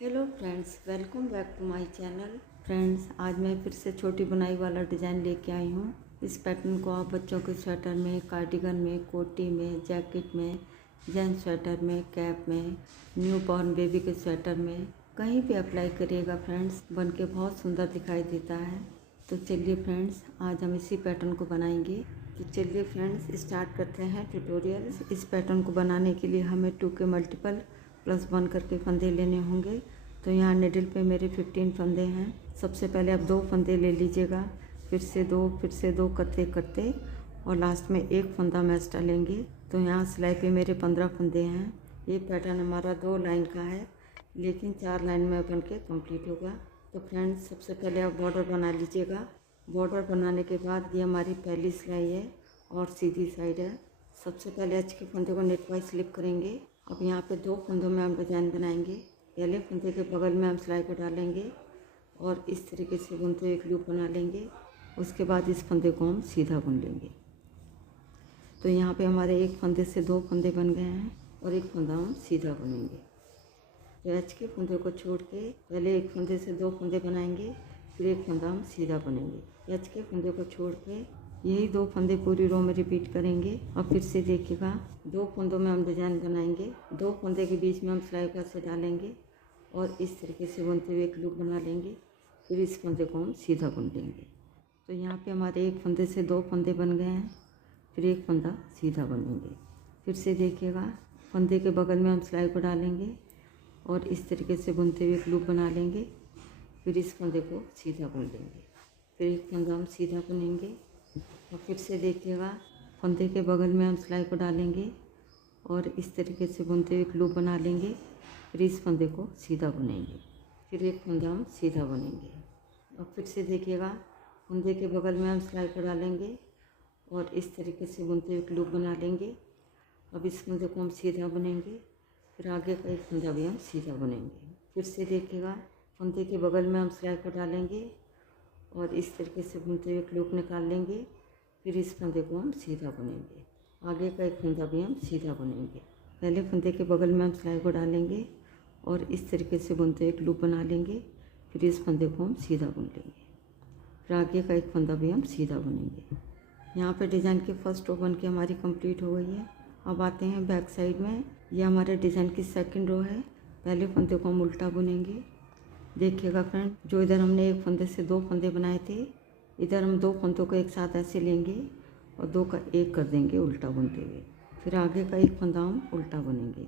Hello friends, welcome back to my channel. Friends, आज मैं फिर से छोटी बुनाई वाला डिज़ाइन लेके आई हूँ। इस पैटर्न को आप बच्चों के स्वेटर में, कार्डिगन में, कोटी में, जैकेट में, जेंट्स स्वेटर में, कैप में, न्यू बॉर्न बेबी के स्वेटर में कहीं भी अप्लाई करिएगा फ्रेंड्स, बन के बहुत सुंदर दिखाई देता है। तो चलिए फ्रेंड्स, आज हम इसी पैटर्न को बनाएंगे। तो चलिए फ्रेंड्स, स्टार्ट करते हैं ट्यूटोरियल। इस पैटर्न को बनाने के लिए हमें 2 के मल्टीपल +1 करके फंदे लेने होंगे। तो यहाँ निडल पे मेरे 15 फंदे हैं। सबसे पहले आप 2 फंदे ले लीजिएगा, फिर से 2 करते करते और लास्ट में 1 फंदा हम एक्स्ट्रा लेंगे। तो यहाँ सिलाई पे मेरे 15 फंदे हैं। ये पैटर्न हमारा 2 लाइन का है, लेकिन 4 लाइन में बन के कम्प्लीट होगा। तो फ्रेंड्स, सबसे पहले आप बॉर्डर बना लीजिएगा। बॉर्डर बनाने के बाद ये हमारी पहली सिलाई है और सीधी साइड है। सबसे पहले एच के फंदे को नेट वाइज स्लिप करेंगे। अब यहाँ पे 2 फंदों में हम डिजाइन बनाएंगे। पहले फंदे के बगल में हम सिलाई को डालेंगे और इस तरीके से बुनते हुए एक लूप बना लेंगे। उसके बाद इस फंदे को हम सीधा बुन लेंगे। तो यहाँ पे हमारे एक फंदे से 2 फंदे बन गए हैं और एक फंदा हम सीधा बुनेंगे। तो एच के फंदे को छोड़ के पहले एक फंदे से 2 फंदे बनाएंगे, फिर एक फंदा हम सीधा बुनेंगे। एच के फंदे को छोड़ के यही 2 फंदे पूरी रो में रिपीट करेंगे। और फिर से देखिएगा, 2 फंदों में हम डिजाइन बनाएंगे। 2 फंदे के बीच में हम सिलाई का से डालेंगे और इस तरीके से बुनते हुए एक लूप बना लेंगे। फिर इस फंदे को हम सीधा बुन लेंगे। तो यहाँ पे हमारे एक फंदे से 2 फंदे बन गए हैं, फिर एक फंदा सीधा बुनेंगे। फिर से देखिएगा, फंदे के बगल में हम सिलाई को डालेंगे और इस तरीके से बुनते हुए एक लूप बना लेंगे। फिर इस फंदे को सीधा बुन लेंगे, फिर एक फंदा हम सीधा बुनेंगे। और फिर से देखिएगा, फंदे के बगल में हम सिलाई को डालेंगे और इस तरीके से बुनते हुए एक लूप बना लेंगे। फिर इस फंदे को सीधा बुनेंगे, फिर एक फंदा हम सीधा बुनेंगे। और फिर से देखिएगा, फंदे के बगल में हम सिलाई को डालेंगे और इस तरीके से बुनते हुए एक लूप बना लेंगे। अब इस फंदे को हम सीधा बुनेंगे, फिर आगे का एक फंदा भी हम सीधा बुनेंगे। फिर से देखिएगा, फंदे के बगल में हम सिलाई को डालेंगे और इस तरीके से बुनते हुए एक लूप निकाल लेंगे। फिर इस फंदे को हम सीधा बुनेंगे, आगे का एक फंदा भी हम सीधा बुनेंगे। पहले फंदे के बगल में हम सिलाई को डालेंगे और इस तरीके से बुनते हुए एक लूप बना लेंगे। फिर इस फंदे को हम सीधा बुन लेंगे, फिर आगे का एक फंदा भी हम सीधा बुनेंगे। यहाँ पे डिज़ाइन की फर्स्ट रो बन के हमारी कंप्लीट हो गई है। अब आते हैं बैक साइड में। ये हमारे डिज़ाइन की सेकंड रो है। पहले फंदे को हम उल्टा बुनेंगे। देखिएगा फ्रेंड, जो इधर हमने एक फंदे से 2 फंदे बनाए थे, इधर हम 2 फंदों को एक साथ ऐसे लेंगे और 2 का 1 कर देंगे उल्टा बुनते हुए। फिर आगे का एक फंदा हम उल्टा बुनेंगे।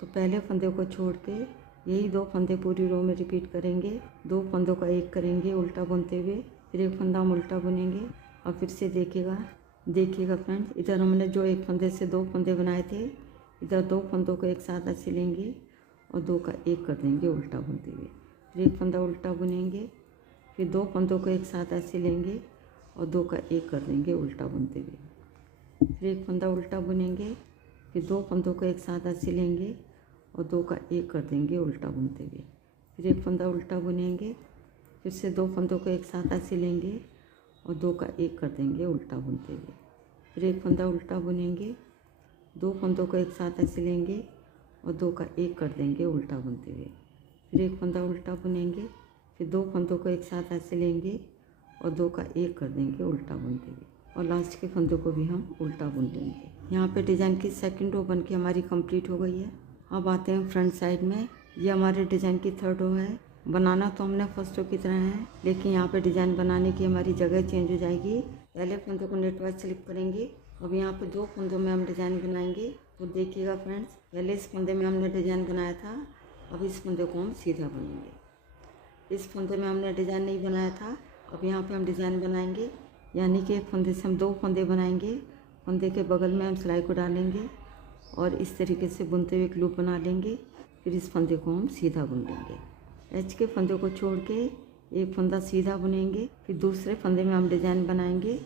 तो पहले फंदे को छोड़ के यही 2 फंदे पूरी रो में रिपीट करेंगे। 2 फंदों का 1 करेंगे उल्टा बुनते हुए, फिर एक फंदा हम उल्टा बुनेंगे। और फिर से देखिएगा फ्रेंड्स, इधर हमने जो एक फंदे से 2 फंदे बनाए थे, इधर 2 फंदों को एक साथ ऐसे लेंगे और 2 का 1 कर देंगे उल्टा बुनते हुए। फिर एक फंदा उल्टा बुनेंगे, फिर 2 फंदों को एक साथ ऐसे लेंगे और 2 का 1 कर देंगे उल्टा बुनते हुए। फिर एक फंदा उल्टा बुनेंगे, फिर 2 फंदों को एक साथ ऐसे लेंगे और 2 का 1 कर देंगे उल्टा बुनते हुए। फिर एक फंदा उल्टा बुनेंगे, फिर से 2 फंदों को एक साथ ऐसे लेंगे और 2 का 1 कर देंगे उल्टा बुनते हुए। फिर एक फंदा उल्टा बुनेंगे, 2 फंदों को एक साथ ऐसे लेंगे और 2 का 1 कर देंगे उल्टा बुनते हुए। फिर एक फंदा उल्टा बुनेंगे, फिर 2 फंदों को एक साथ ऐसे लेंगे और 2 का 1 कर देंगे उल्टा बुनते हुए। और लास्ट के फंदों को भी हम उल्टा बुन लेंगे। यहाँ पे डिज़ाइन की सेकंड रो बन के हमारी कंप्लीट हो गई है। अब आते हैं फ्रंट साइड में। ये हमारे डिज़ाइन की थर्ड रो है। बनाना तो हमने फर्स्ट रो की तरह है, लेकिन यहाँ पे डिज़ाइन बनाने की हमारी जगह चेंज हो जाएगी। पहले फंदों को नेट वाइज स्लिप करेंगे। अब यहाँ पे 2 फंदों में हम डिज़ाइन बनाएंगे। तो देखिएगा फ्रेंड्स, पहले इस फंदे में हमने डिज़ाइन बनाया था, अब इस फंदे को हम सीधा बुनेंगे। इस फंदे में हमने डिज़ाइन नहीं बनाया था, अब यहाँ पे हम डिज़ाइन बनाएंगे। यानी कि एक फंदे से हम 2 फंदे बनाएंगे। फंदे के बगल में हम सिलाई को डालेंगे और इस तरीके से बुनते हुए एक लूप बना लेंगे। फिर इस फंदे को हम सीधा बुन लेंगे। एच के फंदे को छोड़ के एक फंदा सीधा बुनेंगे, फिर दूसरे फंदे में हम डिज़ाइन बनाएंगे।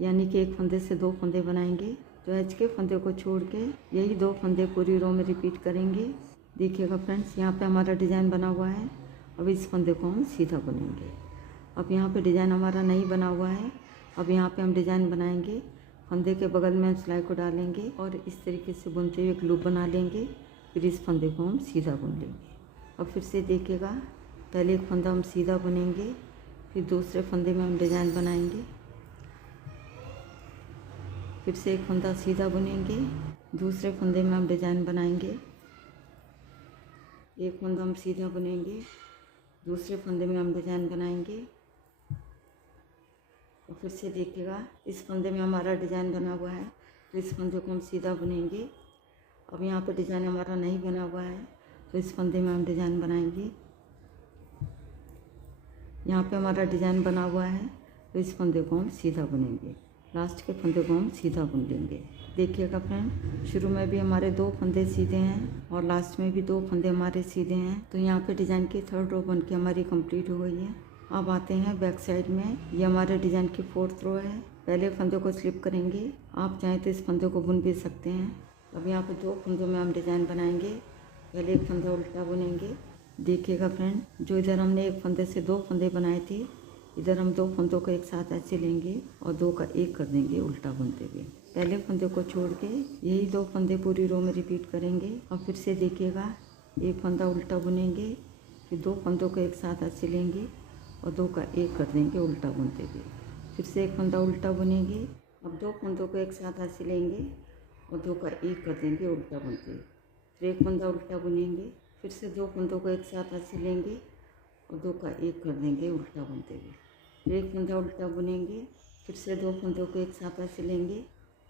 यानी कि एक फंदे से 2 फंदे बनाएंगे। तो एच के फंदे को छोड़ के यही 2 फंदे पूरी रो में रिपीट करेंगे। देखिएगा फ्रेंड्स, यहाँ पे हमारा डिज़ाइन बना हुआ है। अब इस फंदे को हम सीधा बुनेंगे। अब यहाँ पे डिज़ाइन हमारा नहीं बना हुआ है, अब यहाँ पे हम डिज़ाइन बनाएंगे। फंदे के बगल में हम सिलाई को डालेंगे और इस तरीके से बुनते हुए एक लूप बना लेंगे। फिर इस फंदे को हम सीधा बुन लेंगे। अब फिर से देखिएगा, पहले एक फंदा हम सीधा बुनेंगे, फिर दूसरे फंदे में हम डिज़ाइन बनाएंगे, फिर से एक फंदा सीधा बुनेंगे, दूसरे फंदे में हम डिज़ाइन बनाएंगे, एक फंदा हम सीधा बुनेंगे, दूसरे फंदे में हम डिज़ाइन बनाएंगे, और फिर से देखिएगा, इस फंदे में हमारा डिज़ाइन बना हुआ है तो इस फंदे को हम सीधा बुनेंगे। अब यहाँ पे डिज़ाइन हमारा नहीं बना हुआ है तो इस फंदे में हम डिज़ाइन बनाएंगे। यहाँ पे हमारा डिज़ाइन बना हुआ है तो इस फंदे को हम सीधा बुनेंगे, लास्ट के फंदे को हम सीधा बुन लेंगे। देखिएगा फ्रेंड, शुरू में भी हमारे 2 फंदे सीधे हैं और लास्ट में भी 2 फंदे हमारे सीधे हैं। तो यहाँ पे डिज़ाइन की 3rd रो बन के हमारी कंप्लीट हो गई है। अब आते हैं बैक साइड में, ये हमारे डिज़ाइन की 4th रो है। पहले फंदे को स्लिप करेंगे, आप चाहें तो इस फंदे को बुन भी सकते हैं। अब यहाँ पे 2 फंदों में हम डिज़ाइन बनाएंगे, पहले एक फंदा उल्टा बुनेंगे। देखिएगा फ्रेंड, जो इधर हमने एक फंदे से 2 फंदे बनाए थे, इधर हम 2 फंदों को एक साथ ऐसे लेंगे और 2 का 1 कर देंगे उल्टा बुनते हुए। पहले फंदे को छोड़ के यही 2 फंदे पूरी रो में रिपीट करेंगे। और फिर से देखिएगा, एक फंदा उल्टा बुनेंगे, फिर 2 फंदों को एक साथ ऐसे लेंगे और 2 का 1 कर देंगे उल्टा बुनते हुए। फिर से एक फंदा उल्टा बुनेंगे, अब 2 फंदों को एक साथ ऐसे लेंगे और 2 का 1 कर देंगे उल्टा बुनते हुए। फिर एक फंदा उल्टा बुनेंगे, फिर से 2 फंदों को एक साथ ऐसे लेंगे और 2 का 1 कर देंगे उल्टा बुनते हुए। फिर एक फंदा उल्टा बुनेंगे, फिर से 2 फंदों को एक साथ ऐसे लेंगे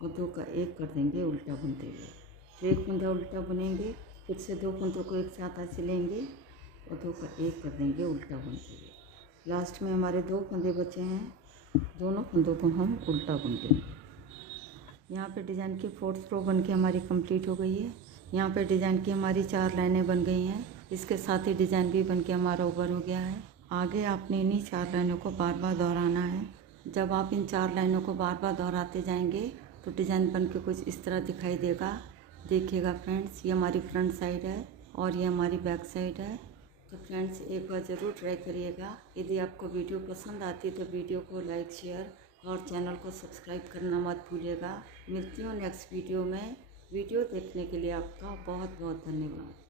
और 2 का 1 कर देंगे उल्टा बुनते हुए। फिर एक फंदा उल्टा बुनेंगे, फिर से 2 फंदों को एक साथ ऐसे लेंगे और 2 का 1 कर देंगे उल्टा बुनते हुए। लास्ट में हमारे 2 फंदे बचे हैं, दोनों फंदों को हम उल्टा बुन लेंगे। यहाँ पे डिज़ाइन की 4th रो बन के हमारी कंप्लीट हो गई है। यहाँ पे डिज़ाइन की हमारी 4 लाइनें बन गई हैं, इसके साथ ही डिज़ाइन भी बन के हमारा ओवर हो गया है। आगे आपने इन्हीं 4 लाइनों को बार बार दोहराना है। जब आप इन 4 लाइनों को बार बार दोहराते जाएंगे तो डिज़ाइन बन के कुछ इस तरह दिखाई देगा। देखिएगा फ्रेंड्स, ये हमारी फ्रंट साइड है और ये हमारी बैक साइड है। तो फ्रेंड्स, एक बार ज़रूर ट्राई करिएगा। यदि आपको वीडियो पसंद आती है तो वीडियो को लाइक, शेयर और चैनल को सब्सक्राइब करना मत भूलिएगा। मिलती हूँ नेक्स्ट वीडियो में। वीडियो देखने के लिए आपका बहुत बहुत धन्यवाद।